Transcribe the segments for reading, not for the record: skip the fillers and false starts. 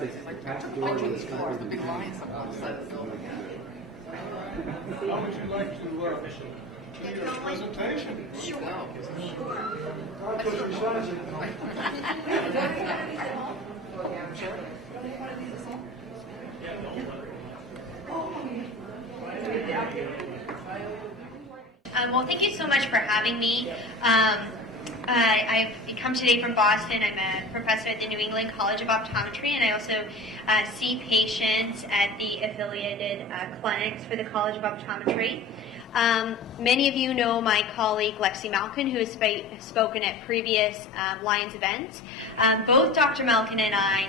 the big lions up on the side of the building. How would you like to give your presentation? Sure. Well, thank you so much for having me. I've come today from Boston. I'm a professor at the New England College of Optometry, and I also see patients at the affiliated clinics for the College of Optometry. Many of you know my colleague Lexi Malkin, who has spoken at previous Lions events. Both Dr. Malkin and I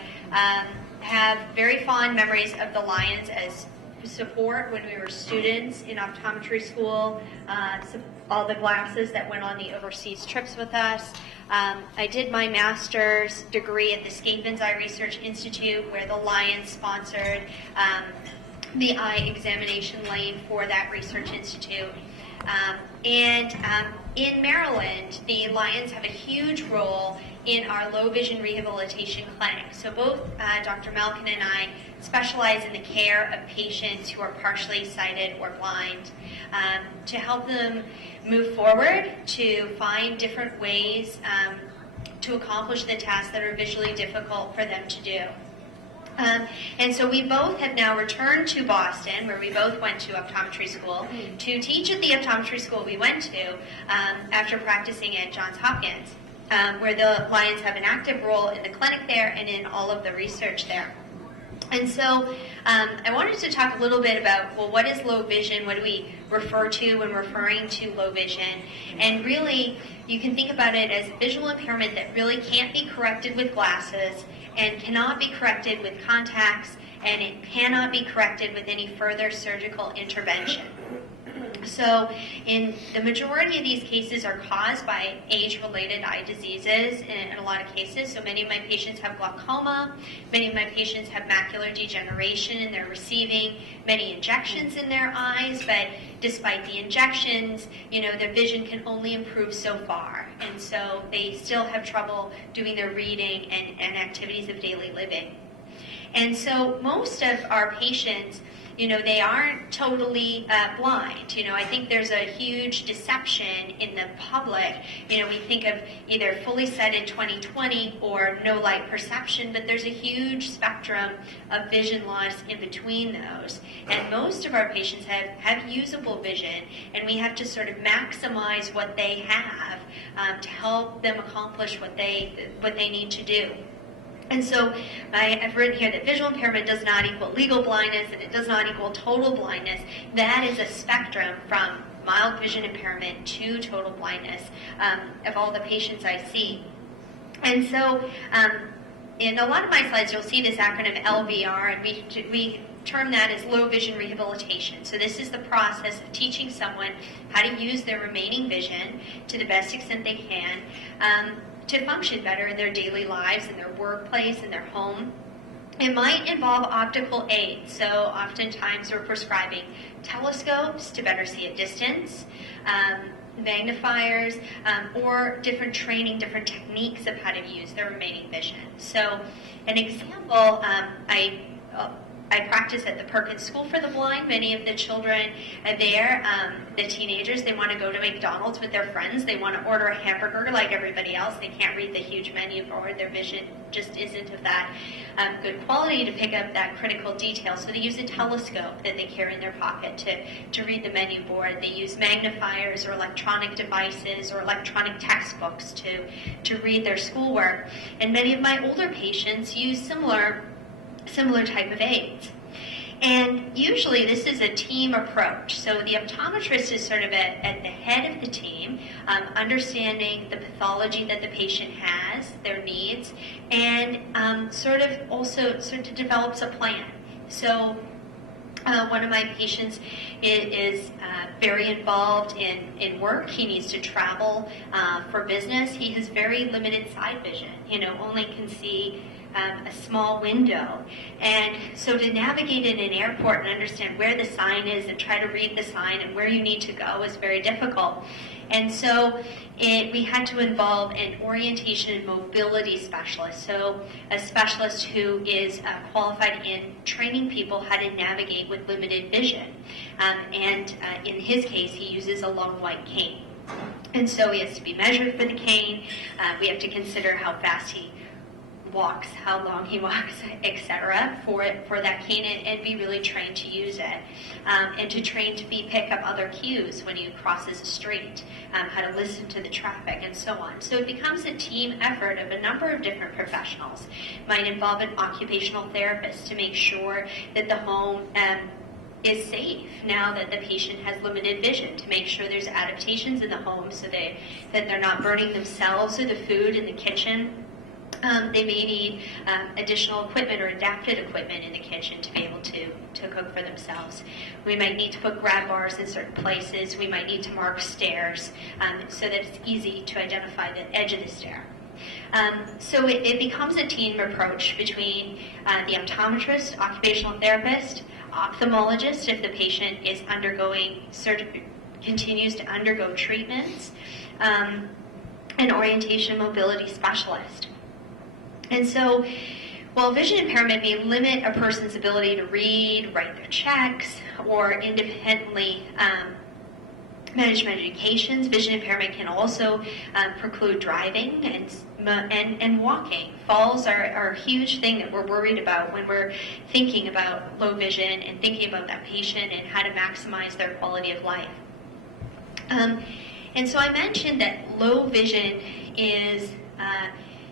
have very fond memories of the Lions as support when we were students in optometry school, all the glasses that went on the overseas trips with us. I did my master's degree at the Scapin's Eye Research Institute, where the Lions sponsored the eye examination lane for that research institute. In Maryland, the Lions have a huge role in our low vision rehabilitation clinic. So both Dr. Malkin and I specialize in the care of patients who are partially sighted or blind, to help them move forward, to find different ways to accomplish the tasks that are visually difficult for them to do. And so we both have now returned to Boston, where we both went to optometry school, to teach at the optometry school we went to after practicing at Johns Hopkins, where the Lions have an active role in the clinic there and in all of the research there. And so I wanted to talk a little bit about, well, what is low vision? What do we refer to when referring to low vision? And really, you can think about it as visual impairment that really can't be corrected with glasses and cannot be corrected with contacts, and it cannot be corrected with any further surgical intervention. So in the majority of these cases are caused by age-related eye diseases in a lot of cases. So many of my patients have glaucoma, many of my patients have macular degeneration, and they're receiving many injections in their eyes, but despite the injections, their vision can only improve so far. And so they still have trouble doing their reading and activities of daily living. And so most of our patients, they aren't totally blind. I think there's a huge deception in the public. We think of either fully sighted 20/20 or no light perception, but there's a huge spectrum of vision loss in between those. And most of our patients have usable vision, and we have to sort of maximize what they have to help them accomplish what they need to do. And so I've written here that visual impairment does not equal legal blindness, and it does not equal total blindness. That is a spectrum from mild vision impairment to total blindness of all the patients I see. And so in a lot of my slides, you'll see this acronym LVR, and we term that as low vision rehabilitation. So this is the process of teaching someone how to use their remaining vision to the best extent they can, to function better in their daily lives, in their workplace, in their home. It might involve optical aids, so oftentimes we're prescribing telescopes to better see at distance, magnifiers, or different training, different techniques of how to use their remaining vision. So an example, I practice at the Perkins School for the Blind. Many of the children there, the teenagers, they want to go to McDonald's with their friends. They want to order a hamburger like everybody else. They can't read the huge menu, or their vision just isn't of that good quality to pick up that critical detail. So they use a telescope that they carry in their pocket to read the menu board. They use magnifiers or electronic devices or electronic textbooks to read their schoolwork. And many of my older patients use similar type of aids. And usually this is a team approach. So the optometrist is sort of at the head of the team, understanding the pathology that the patient has, their needs, and sort of develops a plan. So one of my patients is very involved in work. He needs to travel for business. He has very limited side vision, only can see a small window. And so to navigate in an airport and understand where the sign is and try to read the sign and where you need to go is very difficult. And so we had to involve an orientation and mobility specialist, so a specialist who is qualified in training people how to navigate with limited vision. And in his case, he uses a long white cane. And so he has to be measured for the cane. We have to consider how fast he walks, how long he walks, etc. for that cane, and be really trained to use it, and to train to pick up other cues when he crosses a street, how to listen to the traffic, and so on. So it becomes a team effort of a number of different professionals. Might involve an occupational therapist to make sure that the home is safe now that the patient has limited vision, to make sure there's adaptations in the home so that they're not burning themselves or the food in the kitchen. They may need additional equipment or adapted equipment in the kitchen to be able to cook for themselves. We might need to put grab bars in certain places. We might need to mark stairs so that it's easy to identify the edge of the stair. So it becomes a team approach between the optometrist, occupational therapist, ophthalmologist if the patient is undergoing continues to undergo treatments, an orientation mobility specialist. And so, while vision impairment may limit a person's ability to read, write their checks, or independently manage medications, vision impairment can also preclude driving and walking. Falls are a huge thing that we're worried about when we're thinking about low vision and thinking about that patient and how to maximize their quality of life. And so I mentioned that low vision is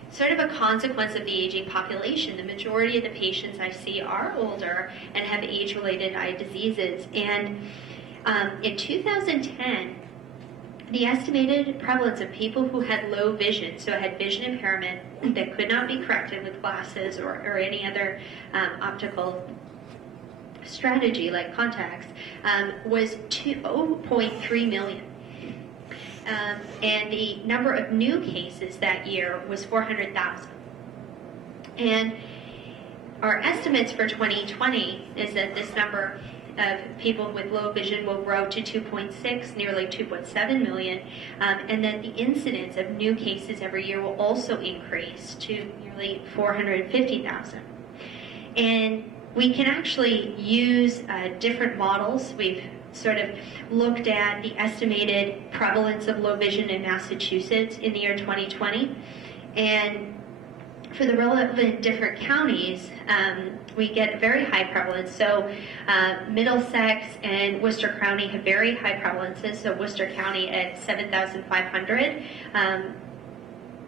sort of a consequence of the aging population. The majority of the patients I see are older and have age-related eye diseases. And in 2010, the estimated prevalence of people who had low vision, so had vision impairment that could not be corrected with glasses or any other optical strategy like contacts, was 0.3 million. And the number of new cases that year was 400,000. And our estimates for 2020 is that this number of people with low vision will grow to 2.6, nearly 2.7 million, and then the incidence of new cases every year will also increase to nearly 450,000. And we can actually use different models. We've sort of looked at the estimated prevalence of low vision in Massachusetts in the year 2020. And for the relevant different counties, we get very high prevalence. So Middlesex and Worcester County have very high prevalences. So Worcester County at 7,500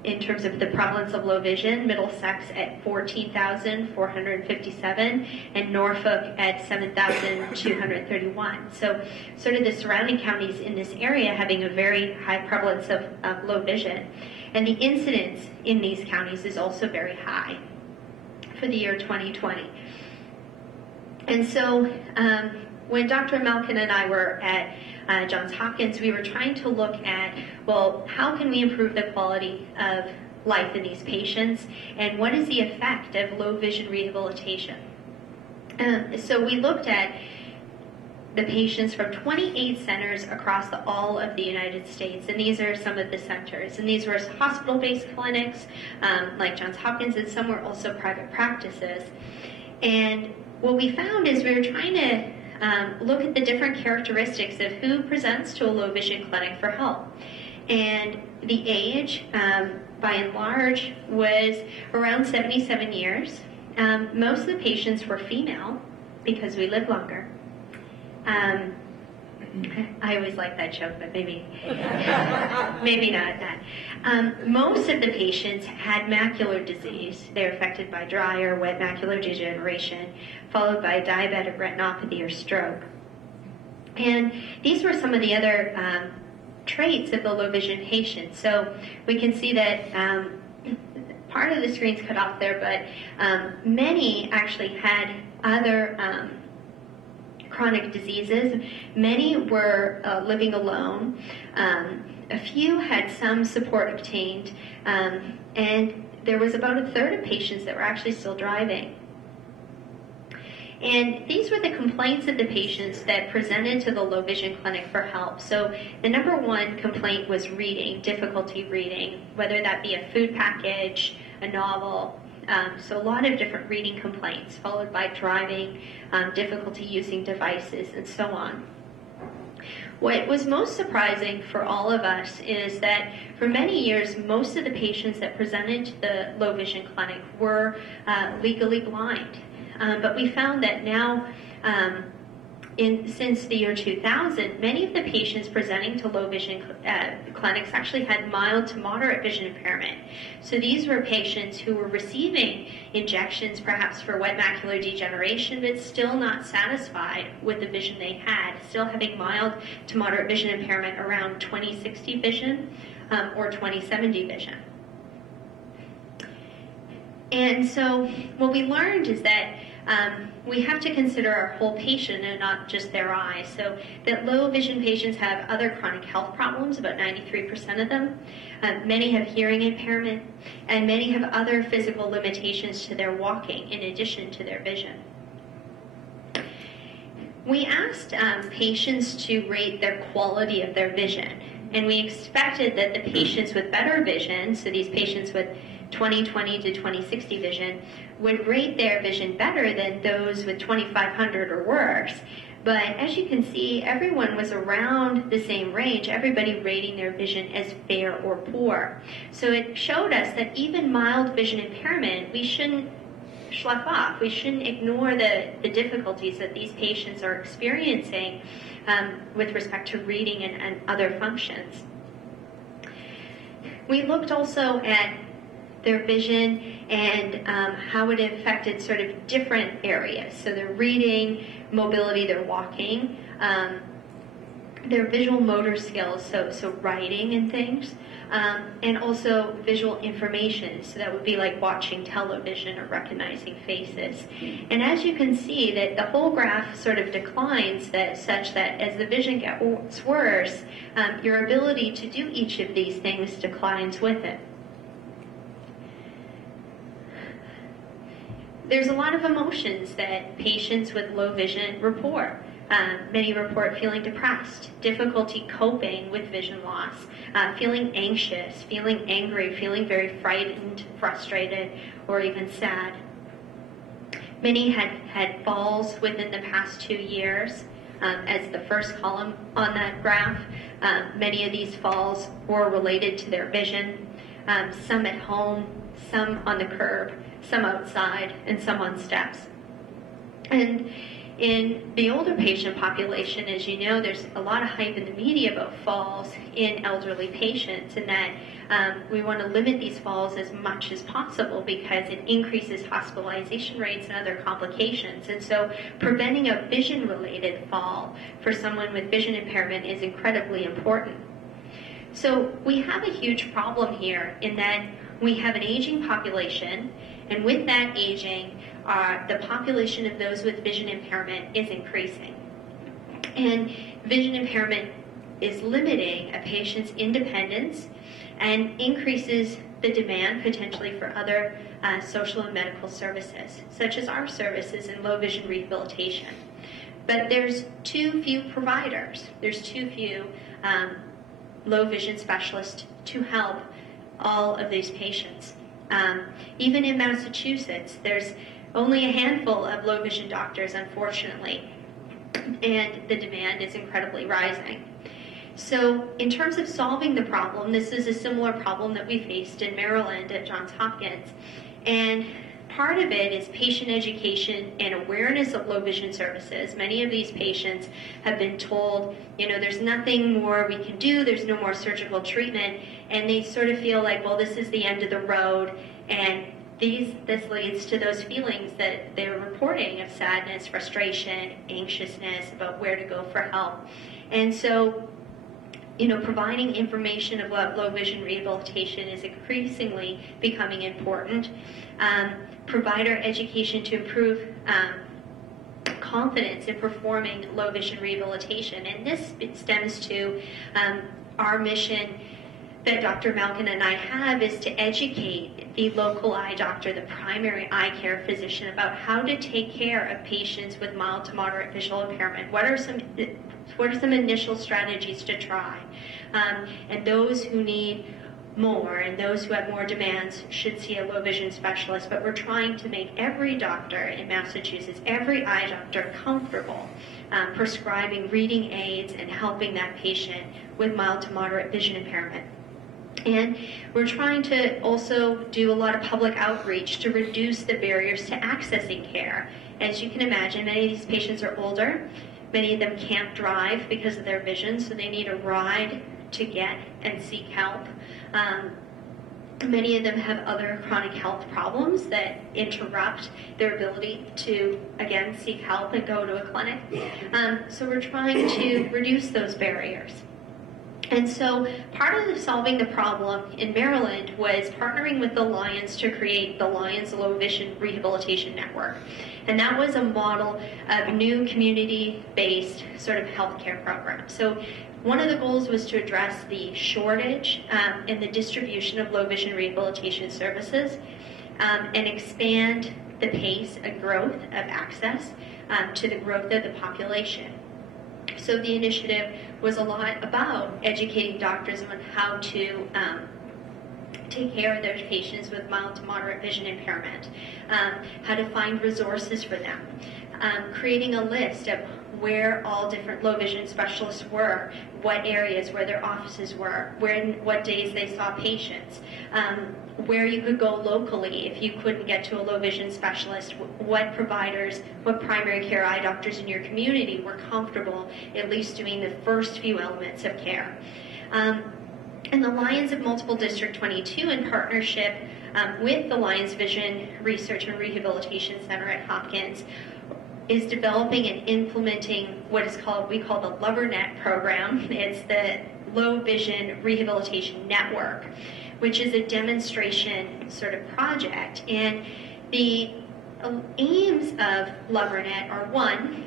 in terms of the prevalence of low vision, Middlesex at 14,457, and Norfolk at 7,231. So sort of the surrounding counties in this area having a very high prevalence of low vision. And the incidence in these counties is also very high for the year 2020. And so when Dr. Malkin and I were at Johns Hopkins, we were trying to look at, well, how can we improve the quality of life in these patients, and what is the effect of low vision rehabilitation? So we looked at the patients from 28 centers across all of the United States, and these are some of the centers. And these were hospital-based clinics like Johns Hopkins, and some were also private practices. And what we found is we were trying to look at the different characteristics of who presents to a low vision clinic for help. And the age, by and large, was around 77 years. Most of the patients were female because we live longer. I always like that joke, but maybe not that. Most of the patients had macular disease. They're affected by dry or wet macular degeneration, followed by diabetic retinopathy or stroke. And these were some of the other traits of the low vision patient. So we can see that part of the screen's cut off there, but many actually had other chronic diseases. Many were living alone. A few had some support obtained, and there was about a third of patients that were actually still driving. And these were the complaints of the patients that presented to the low vision clinic for help. So the number one complaint was reading, difficulty reading, whether that be a food package, a novel. So a lot of different reading complaints, followed by driving, difficulty using devices, and so on. What was most surprising for all of us is that for many years, most of the patients that presented to the low vision clinic were legally blind. But we found that now, since the year 2000, many of the patients presenting to low vision clinics actually had mild to moderate vision impairment. So these were patients who were receiving injections perhaps for wet macular degeneration, but still not satisfied with the vision they had, still having mild to moderate vision impairment around 20/60 vision or 20/70 vision. And so what we learned is that we have to consider our whole patient and not just their eyes. So that low vision patients have other chronic health problems, about 93% of them. Many have hearing impairment, and many have other physical limitations to their walking in addition to their vision. We asked patients to rate their quality of their vision, and we expected that the patients with better vision, so these patients with 20/20 to 20/60 vision, would rate their vision better than those with 2500 or worse. But as you can see, everyone was around the same range, everybody rating their vision as fair or poor. So it showed us that even mild vision impairment, we shouldn't slough off. We shouldn't ignore the difficulties that these patients are experiencing with respect to reading and other functions. We looked also at their vision and how it affected sort of different areas. So their reading, mobility, their walking, their visual motor skills, so writing and things, and also visual information. So that would be like watching television or recognizing faces. And as you can see, that the whole graph sort of declines such that as the vision gets worse, your ability to do each of these things declines with it. There's a lot of emotions that patients with low vision report. Many report feeling depressed, difficulty coping with vision loss, feeling anxious, feeling angry, feeling very frightened, frustrated, or even sad. Many had falls within the past 2 years. As the first column on that graph, many of these falls were related to their vision, some at home, some on the curb, some outside, and some on steps. And in the older patient population, as you know, there's a lot of hype in the media about falls in elderly patients, and that we want to limit these falls as much as possible because it increases hospitalization rates and other complications. And so preventing a vision-related fall for someone with vision impairment is incredibly important. So we have a huge problem here in that we have an aging population, and with that aging, the population of those with vision impairment is increasing. And vision impairment is limiting a patient's independence and increases the demand potentially for other social and medical services, such as our services in low vision rehabilitation. But there's too few providers. There's too few low vision specialists to help all of these patients. Even in Massachusetts, there's only a handful of low vision doctors, unfortunately, and the demand is incredibly rising. So in terms of solving the problem, this is a similar problem that we faced in Maryland at Johns Hopkins. And part of it is patient education and awareness of low vision services. Many of these patients have been told, there's nothing more we can do, there's no more surgical treatment, and they sort of feel like, well, this is the end of the road, and this leads to those feelings that they're reporting of sadness, frustration, anxiousness about where to go for help. And so, providing information about low vision rehabilitation is increasingly becoming important. Provider education to improve confidence in performing low vision rehabilitation. And this stems to our mission that Dr. Malkin and I have is to educate the local eye doctor, the primary eye care physician, about how to take care of patients with mild to moderate visual impairment. What are some initial strategies to try? And those who need more and those who have more demands should see a low vision specialist. But we're trying to make every doctor in Massachusetts, every eye doctor, comfortable prescribing reading aids and helping that patient with mild to moderate vision impairment. And we're trying to also do a lot of public outreach to reduce the barriers to accessing care. As you can imagine, many of these patients are older. Many of them can't drive because of their vision, so they need a ride to get and seek help. Many of them have other chronic health problems that interrupt their ability to, again, seek help and go to a clinic. So we're trying to reduce those barriers. And so part of solving the problem in Maryland was partnering with the Lions to create the Lions Low Vision Rehabilitation Network. And that was a model of new community-based sort of healthcare program. So one of the goals was to address the shortage in the distribution of low vision rehabilitation services and expand the pace of growth of access to the growth of the population. So the initiative was a lot about educating doctors on how to take care of their patients with mild to moderate vision impairment, how to find resources for them, creating a list of where all different low vision specialists were, what areas where their offices were, what days they saw patients, where you could go locally if you couldn't get to a low vision specialist, what providers, what primary care eye doctors in your community were comfortable at least doing the first few elements of care. And the Lions of Multiple District 22, in partnership with the Lions Vision Research and Rehabilitation Center at Hopkins, is developing and implementing what is called, we call the LOVRNET program. It's the Low Vision Rehabilitation Network, which is a demonstration sort of project. And the aims of LOVRNET are, one,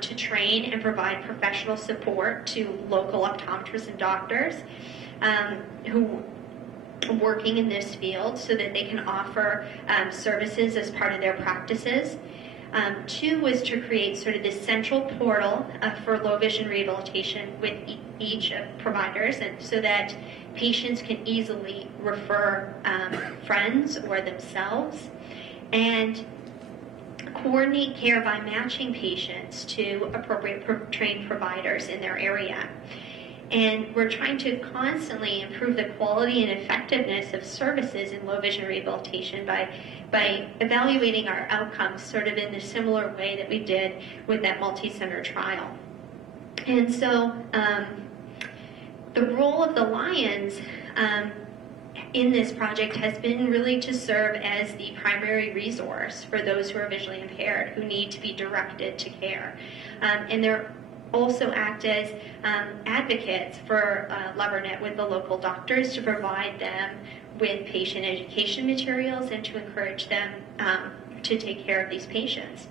to train and provide professional support to local optometrists and doctors who are working in this field so that they can offer services as part of their practices. Two was to create sort of this central portal for low vision rehabilitation with each of providers, and so that patients can easily refer friends or themselves, and coordinate care by matching patients to appropriate trained providers in their area. And we're trying to constantly improve the quality and effectiveness of services in low vision rehabilitation by evaluating our outcomes sort of in a similar way that we did with that multi-center trial. And so the role of the Lions in this project has been really to serve as the primary resource for those who are visually impaired who need to be directed to care. And they're also act as advocates for LOVRNET with the local doctors to provide them with patient education materials and to encourage them to take care of these patients.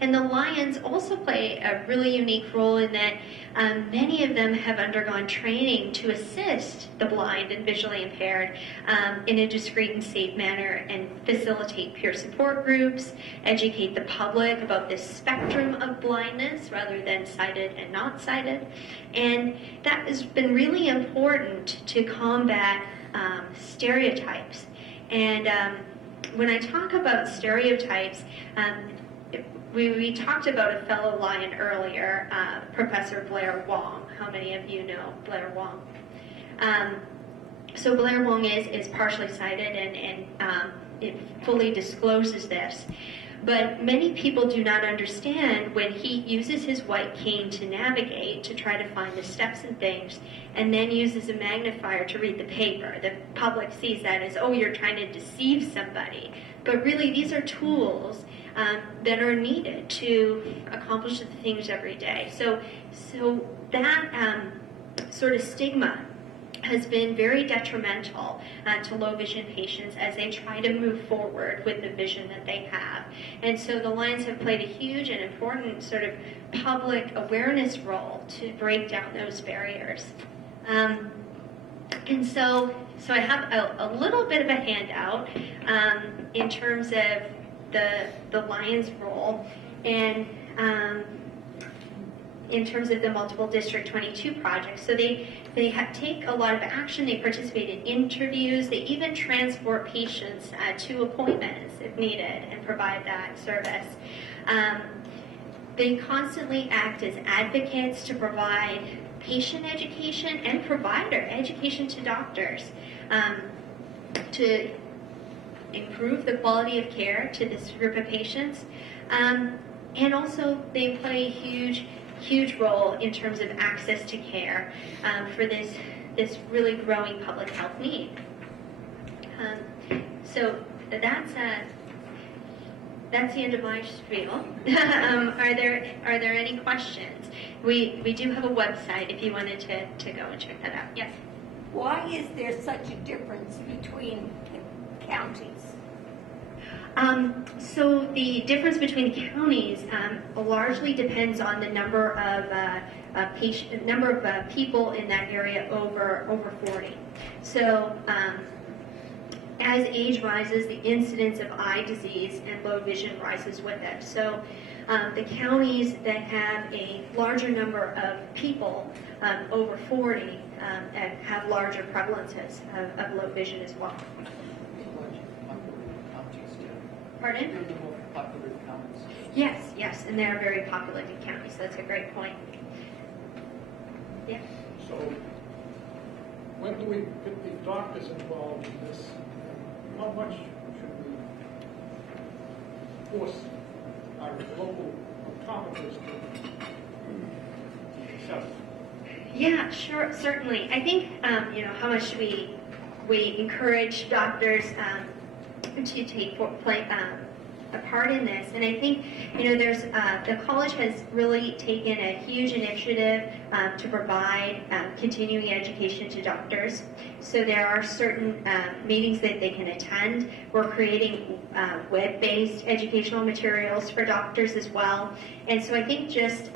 And the Lions also play a really unique role in that many of them have undergone training to assist the blind and visually impaired in a discreet and safe manner, and facilitate peer support groups, educate the public about this spectrum of blindness rather than sighted and not sighted. And that has been really important to combat stereotypes. And when I talk about stereotypes, we talked about a fellow Lion earlier, Professor Blair Wong. How many of you know Blair Wong? So Blair Wong is partially sighted, and it fully discloses this. But many people do not understand when he uses his white cane to navigate, to try to find the steps and things, and then uses a magnifier to read the paper. The public sees that as, oh, you're trying to deceive somebody. But really, these are tools that are needed to accomplish the things every day. So that sort of stigma has been very detrimental to low vision patients as they try to move forward with the vision that they have. And so the Lions have played a huge and important sort of public awareness role to break down those barriers. And so I have a little bit of a handout in terms of the Lions role, and in terms of the multiple District 22 projects. So they take a lot of action. They participate in interviews. They even transport patients to appointments if needed and provide that service. They constantly act as advocates to provide patient education and provider education to doctors to improve the quality of care to this group of patients. And also they play a huge role in terms of access to care for this really growing public health need. So that's the end of my spiel. Are there any questions? We do have a website if you wanted to go and check that out. Yes. Why is there such a difference between counties? So the difference between counties largely depends on the number of people in that area over 40. So as age rises, the incidence of eye disease and low vision rises with it. So the counties that have a larger number of people over 40 have larger prevalences of low vision as well. Pardon? They're the more popular counties. Yes, and they're very populated counties. That's a great point. Yeah. So, when do we get the doctors involved in this? How much should we force our local optometrists to accept? Yeah, sure, certainly. I think how much we encourage doctors to take a part in this, and I think there's the college has really taken a huge initiative to provide continuing education to doctors. So there are certain meetings that they can attend. We're creating web-based educational materials for doctors as well, and so I think just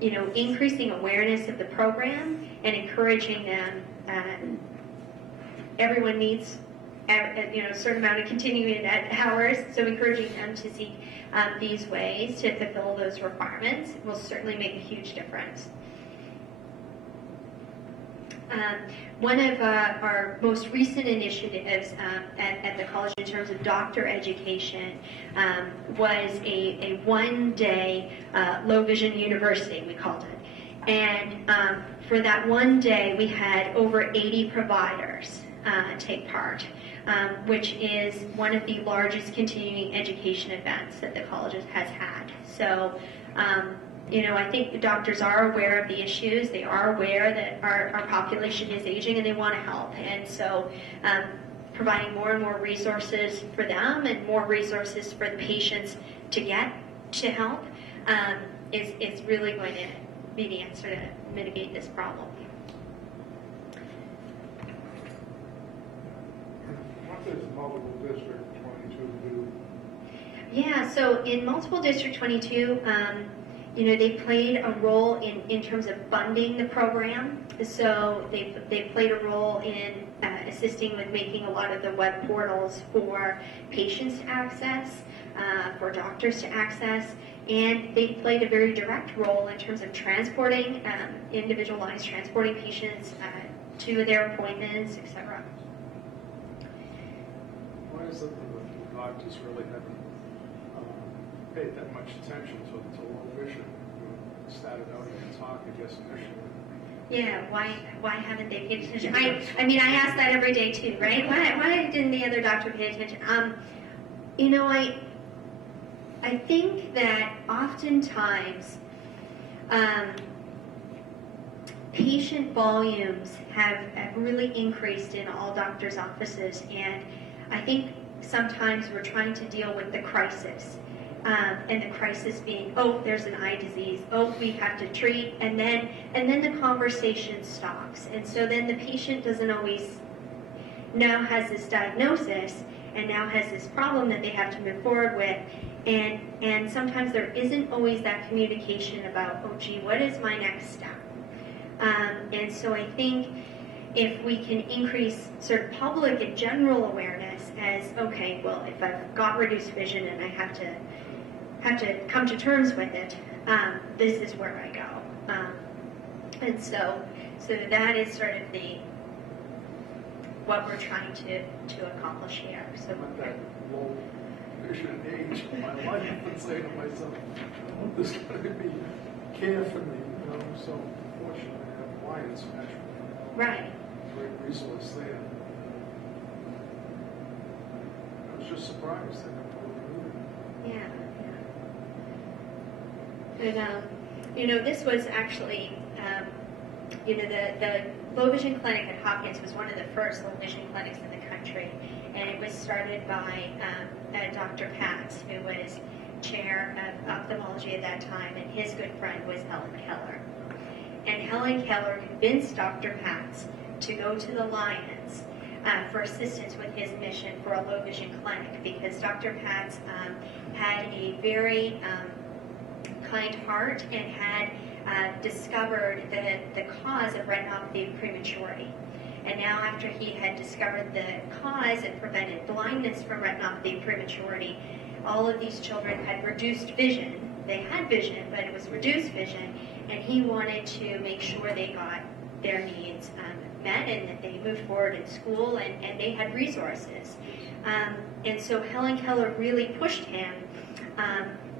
increasing awareness of the program and encouraging them. Everyone needs a certain amount of continuing ed hours, so encouraging them to seek these ways to fulfill those requirements will certainly make a huge difference. One of our most recent initiatives at the college in terms of doctor education was a one-day low vision university, we called it. And for that one day, we had over 80 providers take part. Which is one of the largest continuing education events that the college has had. So, I think the doctors are aware of the issues. They are aware that our population is aging and they want to help. And so, providing more and more resources for them and more resources for the patients to get to help is really going to be the answer to mitigate this problem. Does multiple District 22 do? Yeah, so in multiple District 22, they played a role in terms of funding the program. So they played a role in assisting with making a lot of the web portals for patients to access, for doctors to access, and they played a very direct role in terms of transporting, individualized transporting patients to their appointments, etc. Why is it that the doctors really haven't paid that much attention to low vision? You started out in talk, I guess, initially. Yeah, why haven't they paid attention? I mean, I ask that every day too, right? Why didn't the other doctor pay attention? I think that oftentimes patient volumes have really increased in all doctors' offices, and I think sometimes we're trying to deal with the crisis, and the crisis being, oh, there's an eye disease, oh, we have to treat, and then the conversation stops, and so then the patient doesn't always now has this diagnosis and now has this problem that they have to move forward with, and sometimes there isn't always that communication about, oh, gee, what is my next step? And so I think if we can increase sort of public and general awareness as, okay, well, if I've got reduced vision and I have to come to terms with it, this is where I go. And so that is sort of what we're trying to accomplish here. So At that low vision age of my life, and say to myself, I hope there's going to be care for me. So fortunately, I have Lions actually. right. Great resource there. I was just surprised that I Yeah. And this was actually, the low vision clinic at Hopkins was one of the first low vision clinics in the country, and it was started by Dr. Patz, who was chair of ophthalmology at that time, and his good friend was Helen Keller. And Helen Keller convinced Dr. Patz to go to the Lions for assistance with his mission for a low vision clinic, because Dr. Patz had a very kind heart and had discovered the cause of retinopathy of prematurity. And now, after he had discovered the cause and prevented blindness from retinopathy of prematurity, all of these children had reduced vision. They had vision, but it was reduced vision, and he wanted to make sure they got their needs met and that they moved forward in school and they had resources. And so Helen Keller really pushed him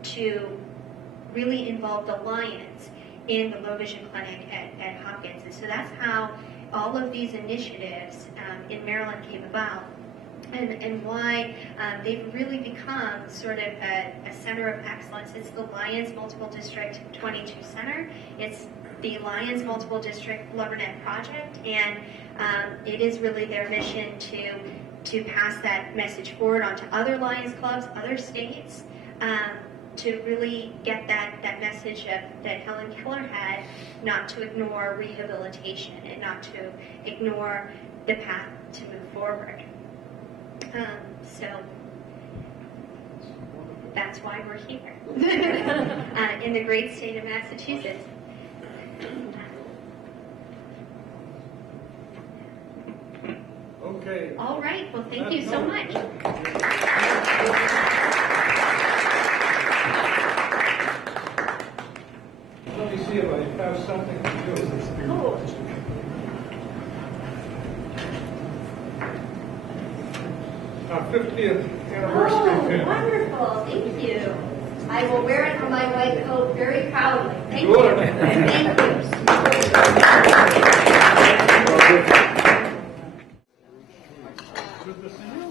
to really involve the Lions in the low vision clinic at Hopkins. And so that's how all of these initiatives in Maryland came about, and why they've really become sort of a center of excellence. It's the Lions Multiple District 22 Center. It's the Lions Multiple District LOVRNET project, and it is really their mission to pass that message forward onto other Lions clubs, other states, to really get that message that Helen Keller had, not to ignore rehabilitation and not to ignore the path to move forward. So that's why we're here in the great state of Massachusetts. Okay. All right. Well, thank you so much. Let me see if I have something to do. Cool. Our 50th anniversary pin. Wonderful. Thank you. I will wear it on my white coat very proudly. Thank Good. you. Thank you. Good to see you.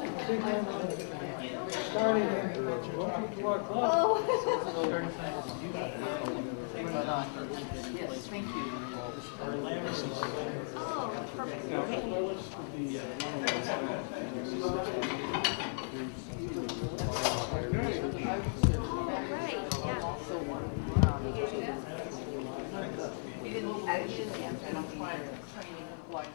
Starting in. Welcome to our club. Yes, thank you. Oh, perfect. He didn't answer, and I'm trying to training like